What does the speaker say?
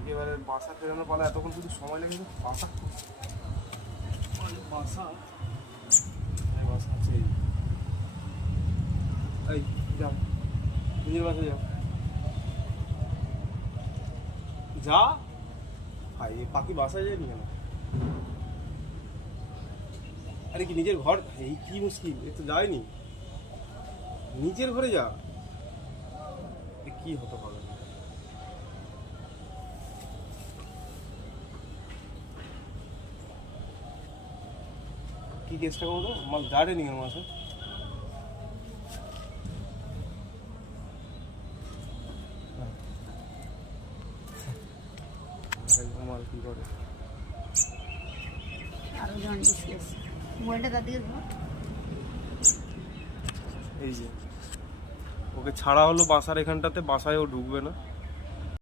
একেবারে বাসা ফেরানোর পালা এতক্ষণ শুধু সময় লেগে গেছে। বাসা বাসা বাসা আছে, এই যাও নিজের বাসায় যাও, যা ভাই পাখি বাসায় যায়নি কেন? আরে কি নিজের ঘর, এই কি মুশকিল, এ তো যায়নি, নিজের ঘরে যা, কি হতে পারে। কি কেসটা করবো মাল যায়নি কেন মাসে? মাল কি করে আরো জন্ডিস কেস। মোবাইলটা তার দিকে ধর। এই যে ওকে ছাড়া হলো বাসার এখানটাতে, বাসায় ও ঢুকবে না।